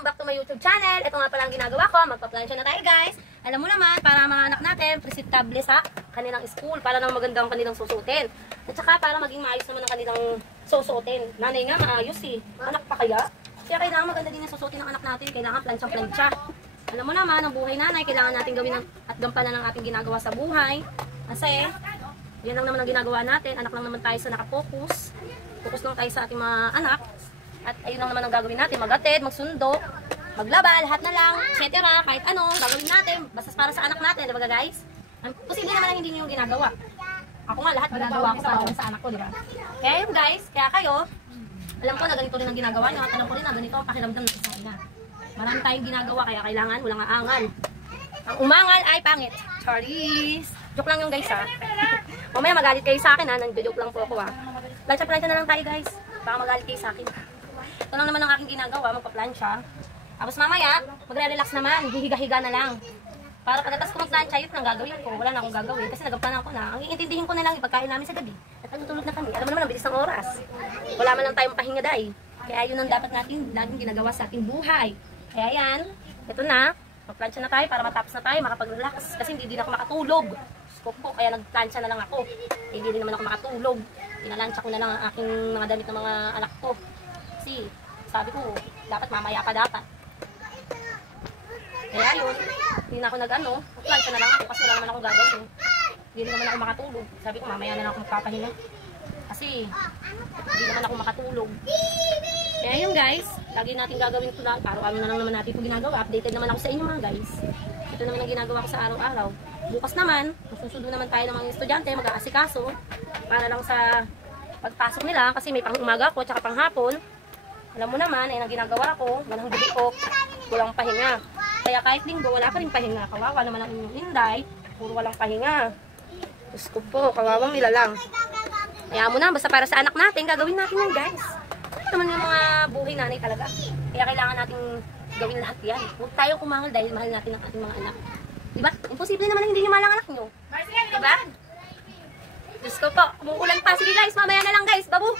Welcome back to my YouTube channel. Ito nga pala ang ginagawa ko. Magpa-plansya na tayo guys. Alam mo naman, para mga anak natin, presentable sa kanilang school. Para naman maganda ang kanilang susutin. At saka para maging maayos naman ang kanilang susutin. Nanay nga, maayos eh. Anak pa kaya? Kaya kailangan maganda din ang susutin ng anak natin. Kailangan plansyang-plansya. Alam mo naman, ang buhay nanay, kailangan natin gawin at gampanan ng ating ginagawa sa buhay. Kasi, yan lang naman ang ginagawa natin. Anak lang naman tayo sa nakapokus. Focus lang tayo sa ating mga anak. At ayun lang naman ang gagawin natin. Magatid, magsundo, maglaba, lahat na lang, etc. Kahit ano, gagawin natin. Basta para sa anak natin, diba guys? Posible naman lang hindi nyo yung ginagawa. Ako nga, lahat ginagawa ko sa anak ko, diba? Kaya yun guys, kaya kayo, alam ko na ganito rin ang ginagawa nyo. At alam ko rin na ganito ang pakiramdam ng isa na. Marami tayong ginagawa, kaya kailangan walang aangal. Ang umangal ay pangit. Charis! Joke lang yung guys ha. Mamaya magalit kayo sa akin ha, nag-joke lang po ako ha. Plansya-plansya na lang tayo guys. Baka magalit kayo sa akin. Ito lang naman ang aking ginagawa, magpa-plansya. Tapos mamaya, magre-relax naman, hihiga-higa na lang. Para pagkatas ko mag-plansya, yun ang gagawin ko. Wala na akong gagawin kasi nagplanan ko na. Ang iintindihin ko na lang ipagkain namin sa gabi. At tulog na kami. Alam mo naman, ang bilis ng oras. Wala man lang tayong pahinga dahil. Kaya yun ang dapat natin laging ginagawa sa ating buhay. Kaya yan, ito na. Mag-plansya na tayo para matapos na tayo, makapag-relax. Kasi hindi din ako makatulog. Po, kaya nagplansya na lang ako. Hindi din naman ako makatulog. Pinalansya ko na lang ang aking mga damit ng mga anak ko. Kasi sabi ko, dapat mamaya pa dapat. Kaya yun, hindi na ako nag-ano, plansya na lang ako kasi wala naman akong gagawin. Hindi naman ako makatulog. Sabi ko, mamaya na lang ako magpapahinga. Kasi hindi naman ako makatulog. Kaya yun guys, lagi natin gagawin ito na. Araw-araw na lang naman natin ito ginagawa. Updated naman ako sa inyo mga guys. Ito naman ang ginagawa ko sa araw-araw. Bukas naman, masusundo naman tayo ng mga estudyante, mag-aasikaso para lang sa pagpasok nila kasi may pang-umaga ko tsaka pang-hapon. Alam mo naman, ay ang ginagawa ko, walang bibikok, walang pahinga. Kaya kahit linggo, wala pa rin pahinga. Kawawa naman ang inyong Inday, puro walang pahinga. Diyos ko po, kawawang nila lang. Kaya mo na, basta para sa anak natin, gagawin natin yan guys. Ito naman yung mga buhay nanay talaga. Kaya kailangan natin gawin lahat yan. Huwag tayong kumangal dahil mahal natin ang ating mga anak. Diba? Imposible naman hindi nyo mahal ang anak nyo. Diba? Diyos ko po, umuulan pa. Sige guys, mamaya na lang guys. Babu!